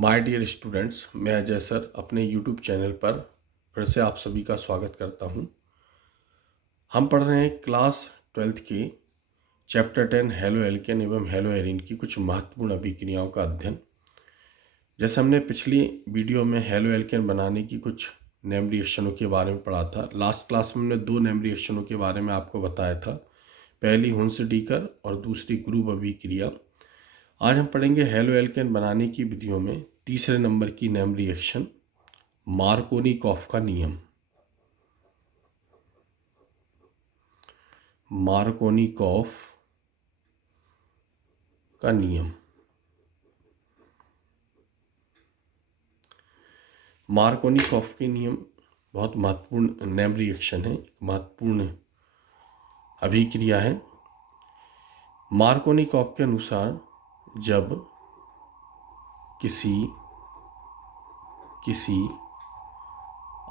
My dear students, मैं Ajay sir अपने YouTube channel पर फिर से आप सभी का स्वागत करता हूं। हम पढ़ रहे हैं क्लास 12th के चैप्टर 10 हेलो एल्केन एवं हेलो एरीन की कुछ महत्वपूर्ण अभिक्रियाओं का अध्ययन। जैसे हमने पिछली वीडियो में हेलो एल्केन बनाने की कुछ नेम रिएक्शनों के बारे में पढ़ा था। लास्ट क्लास में हमने दो नेम रिएक्शनों के बारे में आपको बताया था, पहली हुंस-डीकर और दूसरी ग्रुव अभिक्रिया। आज हम पढ़ेंगे हेलो एल्केन बनाने की विधियों में तीसरे नंबर की नेम रिएक्शन मार्कोनिकॉफ का नियम। मार्कोनिकॉफ का नियम। मार्कोनिकॉफ के नियम बहुत महत्वपूर्ण नेम रिएक्शन है, एक महत्वपूर्ण अभिक्रिया है। मार्कोनिकॉफ के अनुसार जब किसी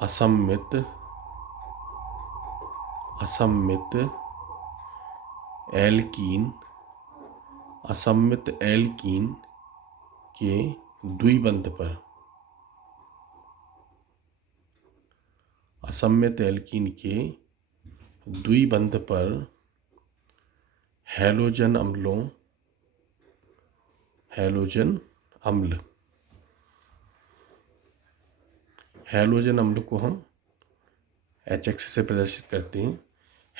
असम्मित एल्कीन के द्विबंध पर हैलोजन अम्ल को हम HX से प्रदर्शित करते हैं।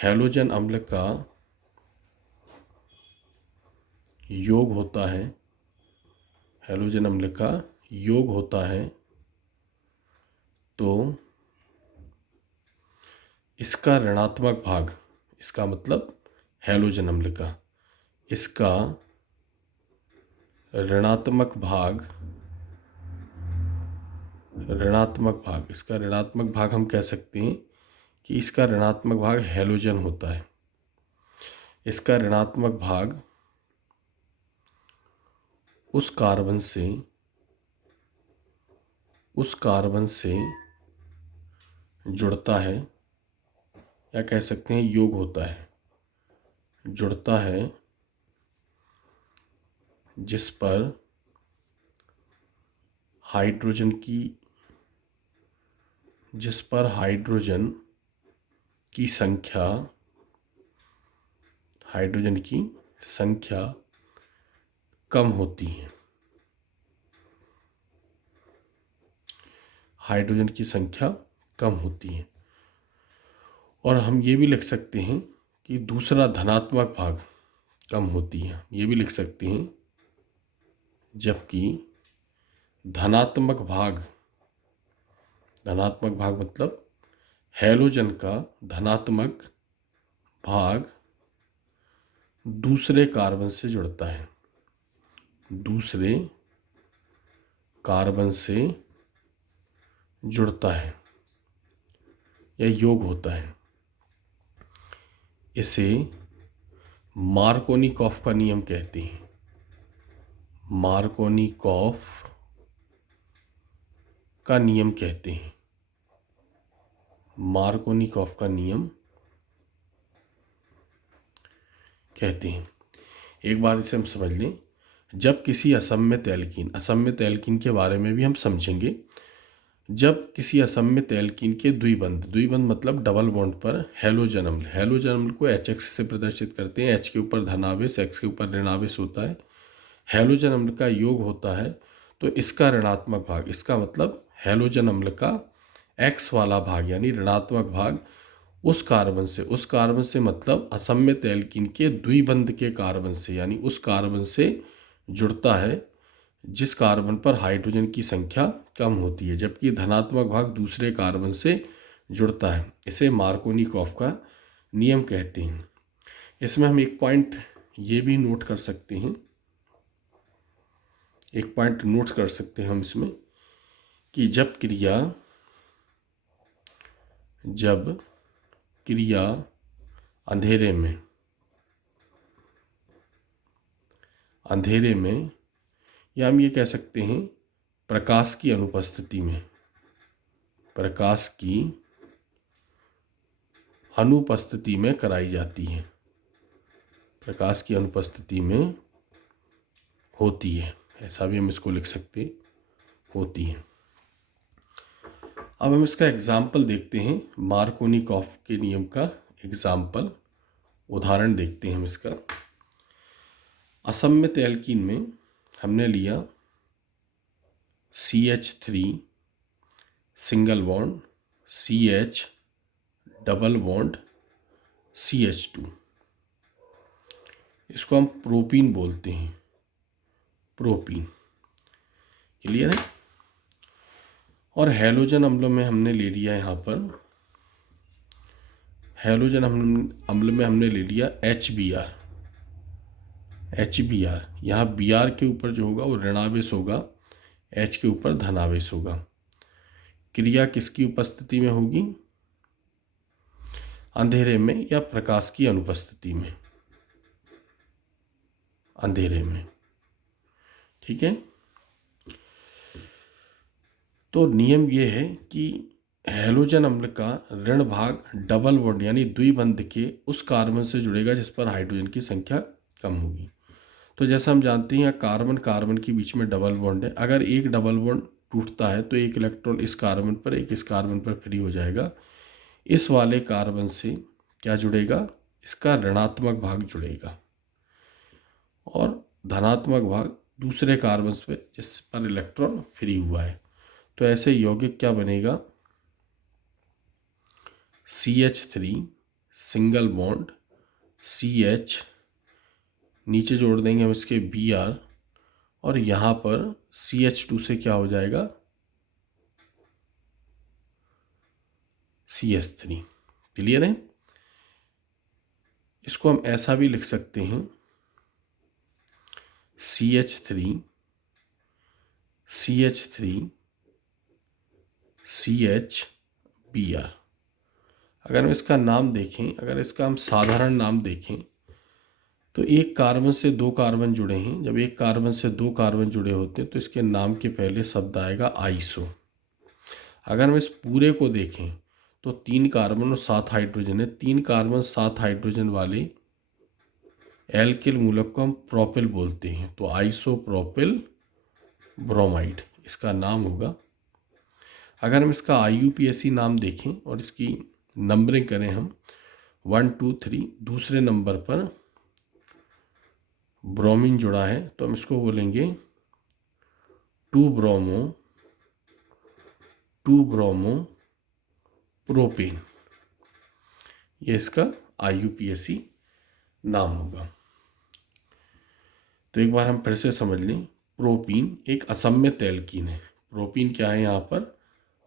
हैलोजन अम्ल का योग होता है तो इसका ऋणात्मक भाग, इसका मतलब हैलोजन अम्ल का, इसका ऋणात्मक भाग हम कह सकते हैं कि इसका ऋणात्मक भाग हैलोजन होता है। इसका ऋणात्मक भाग उस कार्बन से जुड़ता है, या कह सकते हैं योग होता है, जुड़ता है, जिस पर हाइड्रोजन की संख्या कम होती है। और हम ये भी लिख सकते हैं कि दूसरा धनात्मक भाग कम होती है, ये भी लिख सकते हैं, जबकि धनात्मक भाग मतलब हैलोजन का धनात्मक भाग दूसरे कार्बन से जुड़ता है, या योग होता है। इसे मार्कोनिकॉफ का नियम कहते हैं। मार्कोनिकॉफ का नियम कहते हैं। एक बार इसे हम समझ लें। जब किसी असम्मित एल्कीन के बारे में भी हम समझेंगे। जब किसी असम्मित एल्कीन के द्विबंध मतलब डबल बॉन्ड पर हैलोजन अम्ल को HX से प्रदर्शित करते हैं। H के ऊपर धनावेश, X के ऊपर ऋणावेश होता है। हैलोजन अम्ल का योग होता है तो इसका ऋणात्मक भाग, इसका मतलब हैलोजन अम्ल का X वाला भाग यानी ऋणात्मक भाग उस कार्बन से मतलब असम्मित एल्कीन के द्विबंध के कार्बन से, यानी उस कार्बन से जुड़ता है जिस कार्बन पर हाइड्रोजन की संख्या कम होती है, जबकि धनात्मक भाग दूसरे कार्बन से जुड़ता है। इसे मार्कोनिकॉफ का नियम कहते हैं। इसमें हम एक पॉइंट ये भी नोट कर सकते हैं, हम इसमें कि जब क्रिया अंधेरे में या हम ये कह सकते हैं प्रकाश की अनुपस्थिति में कराई जाती है, प्रकाश की अनुपस्थिति में होती है, ऐसा भी हम इसको लिख सकते हैं। होती हैं। अब हम इसका एग्जाम्पल देखते हैं, मार्कोनिकॉफ के नियम का एग्जाम्पल, उदाहरण देखते हैं हम इसका। असममित एल्कीन में हमने लिया CH3 single bond, CH double bond, CH2, इसको हम प्रोपीन बोलते हैं, प्रोपीन। क्लियर है। और हैलोजन अम्लों में हमने ले लिया यहाँ पर, हैलोजन अम्ल में हमने ले लिया HBr। यहाँ Br के ऊपर जो होगा वो ऋणावेश होगा, H के ऊपर धनावेश होगा। क्रिया किसकी उपस्थिति में होगी? अंधेरे में या प्रकाश की अनुपस्थिति में? अंधेरे में। ठीक है। तो नियम ये है कि हैलोजन अम्ल का ऋण भाग डबल बॉन्ड यानी द्विबंध के उस कार्बन से जुड़ेगा जिस पर हाइड्रोजन की संख्या कम होगी। तो जैसा हम जानते हैं, यहाँ कार्बन कार्बन के बीच में डबल बॉन्ड है। अगर एक डबल बॉन्ड टूटता है तो एक इलेक्ट्रॉन इस कार्बन पर, एक इस कार्बन पर फ्री हो जाएगा। इस वाले कार्बन से क्या जुड़ेगा? इसका ऋणात्मक भाग जुड़ेगा और धनात्मक भाग दूसरे कार्बन पे जिस पर इलेक्ट्रॉन फ्री हुआ है। तो ऐसे यौगिक क्या बनेगा? CH3 सिंगल बॉन्ड, CH, नीचे जोड़ देंगे हम इसके Br, और यहाँ पर CH2 से क्या हो जाएगा? CH3। क्लियर है। इसको हम ऐसा भी लिख सकते हैं, CH3 CHBr। अगर हम इसका नाम देखें, अगर इसका हम साधारण नाम देखें तो एक कार्बन से दो कार्बन जुड़े हैं। जब एक कार्बन से दो कार्बन जुड़े होते हैं तो इसके नाम के पहले शब्द आएगा आइसो। अगर हम इस पूरे को देखें तो 3 कार्बन और 7 हाइड्रोजन है। 3 कार्बन 7 हाइड्रोजन वाले एल्किल मूलक को हम प्रोपिल बोलते हैं। तो आइसोप्रोपिल ब्रोमाइड इसका नाम होगा। अगर हम इसका IUPAC नाम देखें और इसकी नंबरिंग करें हम 1 2 3, दूसरे नंबर पर ब्रोमीन जुड़ा है तो हम इसको बोलेंगे 2 ब्रोमो प्रोपेन। ये इसका IUPAC नाम होगा। तो एक बार हम फिर से समझ लें, प्रोपीन एक असममित एल्कीन है। प्रोपीन क्या है यहाँ पर?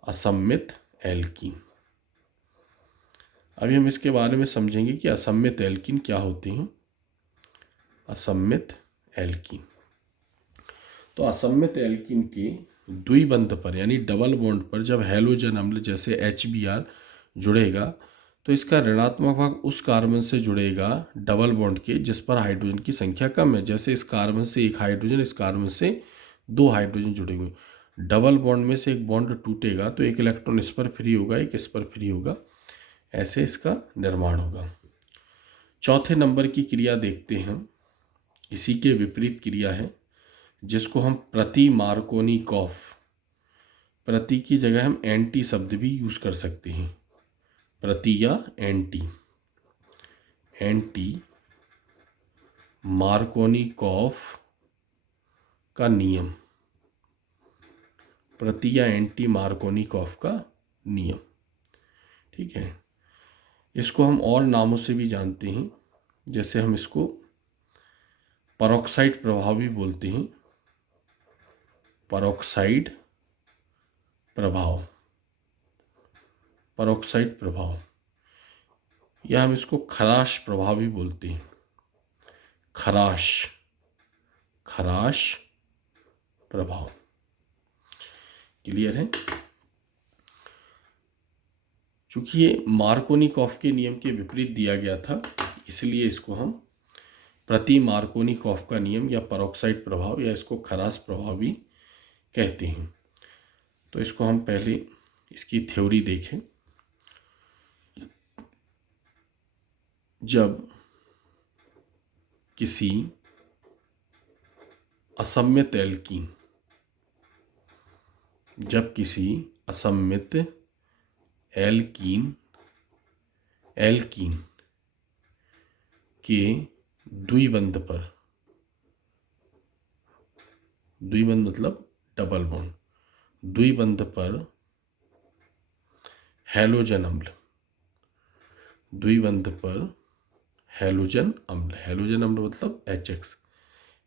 असममित एल्कीन। अभी हम इसके बारे में समझेंगे कि असममित एल्कीन क्या होते हैं। असममित एल्कीन, तो असममित एल्कीन के द्विबंध पर यानी डबल बॉन्ड पर जब हैलोजन अम्ल जैसे HBr जुड़ेगा तो इसका ऋणात्मक भाग उस कार्बन से जुड़ेगा डबल बॉन्ड के जिस पर हाइड्रोजन की संख्या कम है। जैसे इस कार्बन से एक हाइड्रोजन, इस कार्बन से 2 हाइड्रोजन जुड़े हुए। डबल बॉन्ड में से एक बॉन्ड टूटेगा तो एक इलेक्ट्रॉन इस पर फ्री होगा, एक इस पर फ्री होगा, ऐसे इसका निर्माण होगा। चौथे नंबर की क्रिया देखते हैं हम। इसी के विपरीत क्रिया है जिसको हम प्रति मार्कोनिकॉफ, प्रति की जगह हम एंटी शब्द भी यूज कर सकते हैं, प्रति या एंटी मार्कोनिकॉफ का नियम, प्रति या एंटी मार्कोनिकॉफ का नियम। ठीक है। इसको हम और नामों से भी जानते हैं, जैसे हम इसको परऑक्साइड प्रभाव भी बोलते हैं। परऑक्साइड प्रभाव, या हम इसको खराश प्रभाव भी बोलते हैं। खराश प्रभाव। क्लियर है। चूंकि ये मार्कोनिकॉफ के नियम के विपरीत दिया गया था, इसलिए इसको हम प्रति मार्कोनिकॉफ का नियम या परऑक्साइड प्रभाव या इसको खराश प्रभाव भी कहते हैं। तो इसको हम पहले इसकी थ्योरी देखें। जब किसी असममित एल्कीन जब किसी असममित एल्कीन के द्विबंध पर, द्विबंध मतलब डबल बॉन्ड, द्विबंध पर हैलोजन अम्ल, द्विबंध पर हैलोजन अम्ल, हैलोजन अम्ल मतलब HX,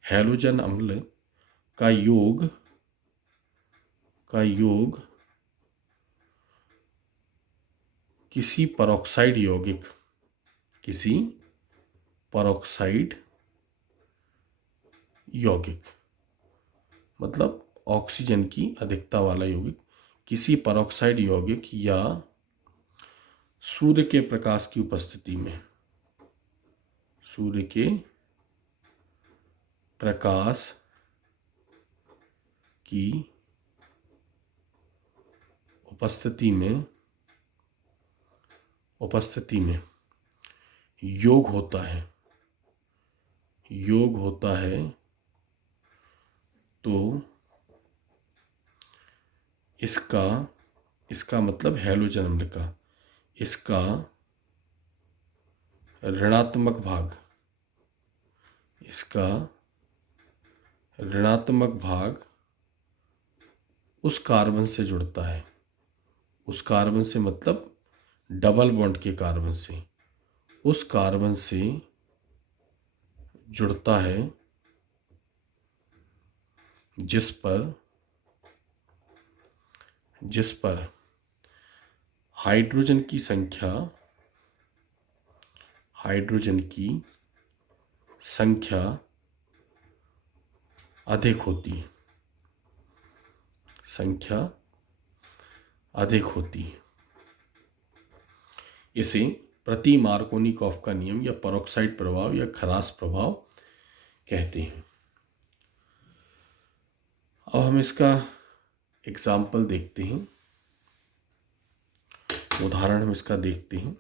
हैलोजन अम्ल का योग किसी परऑक्साइड यौगिक मतलब ऑक्सीजन की अधिकता वाला यौगिक, किसी परऑक्साइड यौगिक या सूर्य के प्रकाश की उपस्थिति में, सूर्य के प्रकाश की उपस्थिति में योग होता है तो इसका मतलब हैलोजन अम्ल का, इसका ऋणात्मक भाग उस कार्बन से जुड़ता है, उस कार्बन से मतलब डबल बॉन्ड के कार्बन से, उस कार्बन से जुड़ता है जिस पर हाइड्रोजन की संख्या अधिक होती है, इसे प्रति मार्कोनिकॉफ का नियम या परऑक्साइड प्रभाव या खरास प्रभाव कहते हैं। अब हम इसका एग्जाम्पल देखते हैं, उदाहरण हम इसका देखते हैं।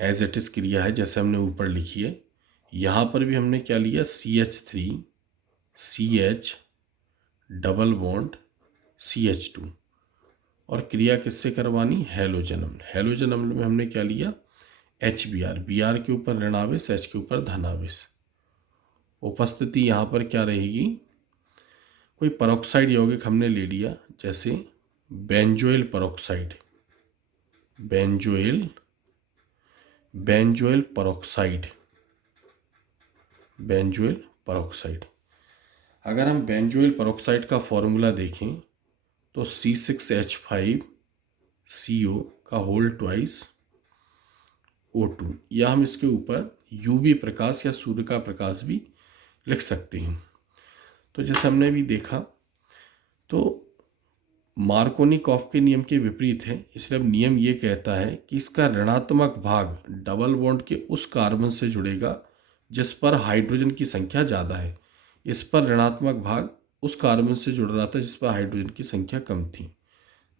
एज इट इज क्रिया है जैसे हमने ऊपर लिखी है। यहाँ पर भी हमने क्या लिया, CH3CH डबल बॉन्ड CH2 और क्रिया किससे करवानी, हैलोजन अम्ल। हैलोजन अम्ल में हमने क्या लिया, Br के ऊपर ऋणावेश, H के ऊपर धनावेश। उपस्थिति यहाँ पर क्या रहेगी, कोई परऑक्साइड यौगिक हमने ले लिया, जैसे बेंजोइल परऑक्साइड, बेंजोइल परऑक्साइड। अगर हम बेंजोइल परऑक्साइड का फॉर्मूला देखें तो C6H5CO का होल ट्वाइस O2, या हम इसके ऊपर UV प्रकाश या सूर्य का प्रकाश भी लिख सकते हैं। तो जैसे हमने भी देखा, तो मार्कोनिकॉफ के नियम के विपरीत है, इसलिए अब नियम ये कहता है कि इसका ऋणात्मक भाग डबल बॉन्ड के उस कार्बन से जुड़ेगा जिस पर हाइड्रोजन की संख्या ज़्यादा है। इस पर ऋणात्मक भाग उस कार्बन से जुड़ रहा था जिस पर हाइड्रोजन की संख्या कम थी,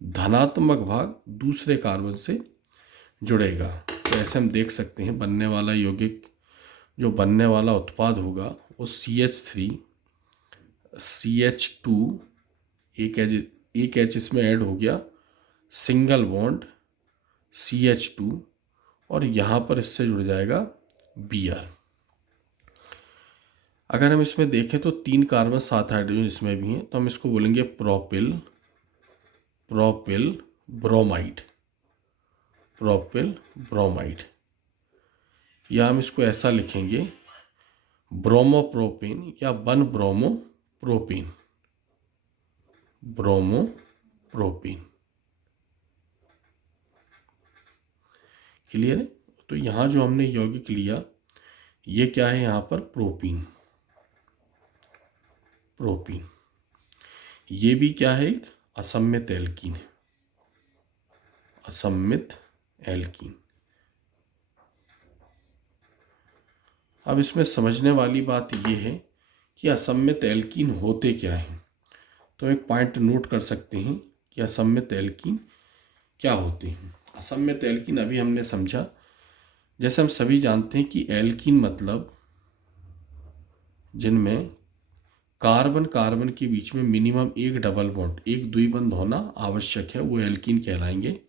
धनात्मक भाग दूसरे कार्बन से जुड़ेगा। तो ऐसे हम देख सकते हैं बनने वाला यौगिक, जो बनने वाला उत्पाद होगा वो CH3 CH2 एक H इसमें ऐड हो गया, सिंगल बॉन्ड CH2 और यहाँ पर इससे जुड़ जाएगा Br। अगर हम इसमें देखें तो 3 कार्बन 7 हाइड्रोजन इसमें भी हैं, तो हम इसको बोलेंगे प्रोपिल ब्रोमाइड, या हम इसको ऐसा लिखेंगे ब्रोमोप्रोपेन या 1 ब्रोमोप्रोपेन। क्लियर है। तो यहाँ जो हमने यौगिक लिया ये क्या है, यहाँ पर प्रोपीन, ये भी क्या है, एक असम्मित एल्कीन है, असम्मित एल्कीन। अब इसमें समझने वाली बात ये है कि असम्मित एल्कीन होते क्या हैं। तो एक पॉइंट नोट कर सकते हैं कि असम्मित एल्कीन क्या होते हैं। असम्मित एल्कीन अभी हमने समझा, जैसे हम सभी जानते हैं कि एल्कीन मतलब जिनमें कार्बन कार्बन के बीच में मिनिमम एक डबल बॉन्ड, एक द्विबंध होना आवश्यक है, वो एल्कीन कहलाएंगे।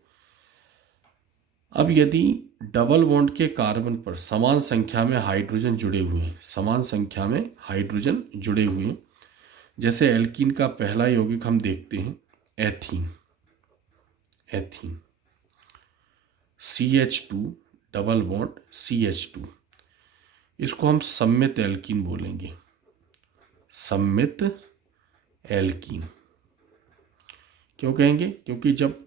अब यदि डबल बॉन्ड के कार्बन पर समान संख्या में हाइड्रोजन जुड़े हुए हैं, समान संख्या में हाइड्रोजन जुड़े हुए हैं, जैसे एल्कीन का पहला यौगिक हम देखते हैं ethene, ethene CH2 double bond CH2, इसको हम सम्मित एल्कीन बोलेंगे, सम्मित एल्कीन। क्यों कहेंगे? क्योंकि जब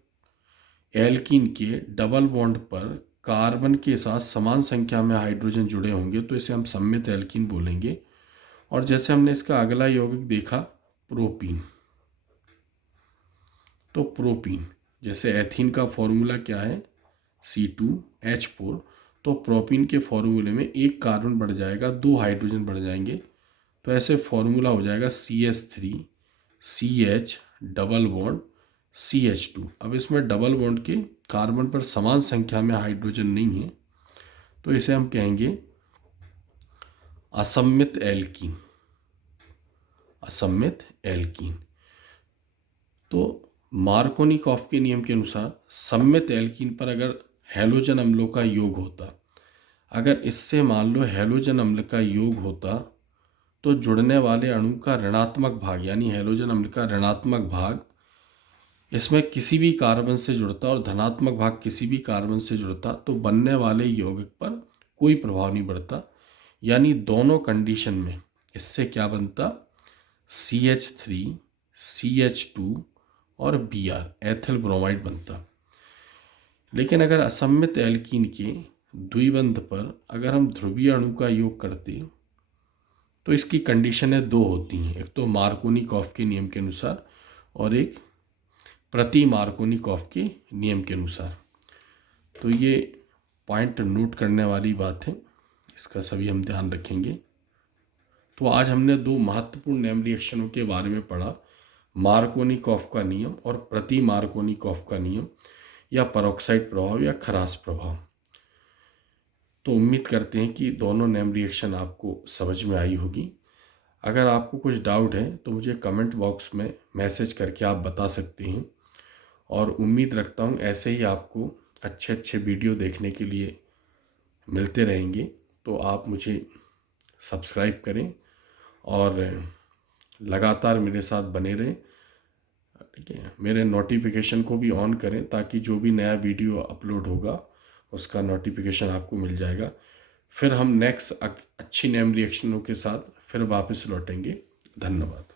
एल्कीन के डबल बॉन्ड पर कार्बन के साथ समान संख्या में हाइड्रोजन जुड़े होंगे तो इसे हम सम्मित एल्कीन बोलेंगे। और जैसे हमने इसका अगला यौगिक देखा प्रोपीन, तो प्रोपीन, जैसे एथीन का फॉर्मूला क्या है C2H4, तो प्रोपीन के फॉर्मूले में एक कार्बन बढ़ जाएगा, दो हाइड्रोजन बढ़ जाएंगे, तो ऐसे फॉर्मूला हो जाएगा CH3CH डबल बॉन्ड CH2। अब इसमें डबल बॉन्ड के कार्बन पर समान संख्या में हाइड्रोजन नहीं है, तो इसे हम कहेंगे असम्मित एल्कीन, असम्मित एल्कीन। तो मार्कोनिकॉफ के नियम के अनुसार सम्मित एल्कीन पर अगर हैलोजन अम्लों का योग होता, अगर इससे मान लो हैलोजन अम्ल का योग होता, तो जुड़ने वाले अणु का ऋणात्मक भाग, यानी हैलोजन अम्ल का ऋणात्मक भाग इसमें किसी भी कार्बन से जुड़ता और धनात्मक भाग किसी भी कार्बन से जुड़ता, तो बनने वाले यौगिक पर कोई प्रभाव नहीं पड़ता। यानी दोनों कंडीशन में इससे क्या बनता, CH3 CH2 और Br एथिल ब्रोमाइड बनता। लेकिन अगर असम्मित एल्कीन के द्विबंध पर अगर हम ध्रुवीय अणु का योग करते तो इसकी कंडीशनें दो होती हैं, एक तो मार्कोनिकॉफ के नियम के अनुसार और एक प्रति मार्कोनिकॉफ के नियम के अनुसार। तो ये पॉइंट नोट करने वाली बात है, इसका सभी हम ध्यान रखेंगे। तो आज हमने दो महत्वपूर्ण नेम रिएक्शनों के बारे में पढ़ा, मार्कोनिकॉफ का नियम और प्रति मार्कोनिकॉफ का नियम, या पेरोक्साइड प्रभाव या खरास प्रभाव। तो उम्मीद करते हैं कि दोनों नेम रिएक्शन आपको समझ में आई होगी। अगर आपको कुछ डाउट है तो मुझे कमेंट बॉक्स में मैसेज करके आप बता सकते हैं, और उम्मीद रखता हूँ ऐसे ही आपको अच्छे अच्छे वीडियो देखने के लिए मिलते रहेंगे। तो आप मुझे सब्सक्राइब करें और लगातार मेरे साथ बने रहें, ठीक है। मेरे नोटिफिकेशन को भी ऑन करें ताकि जो भी नया वीडियो अपलोड होगा उसका नोटिफिकेशन आपको मिल जाएगा। फिर हम नेक्स्ट अच्छी नेम रिएक्शनों के साथ फिर वापस लौटेंगे। धन्यवाद।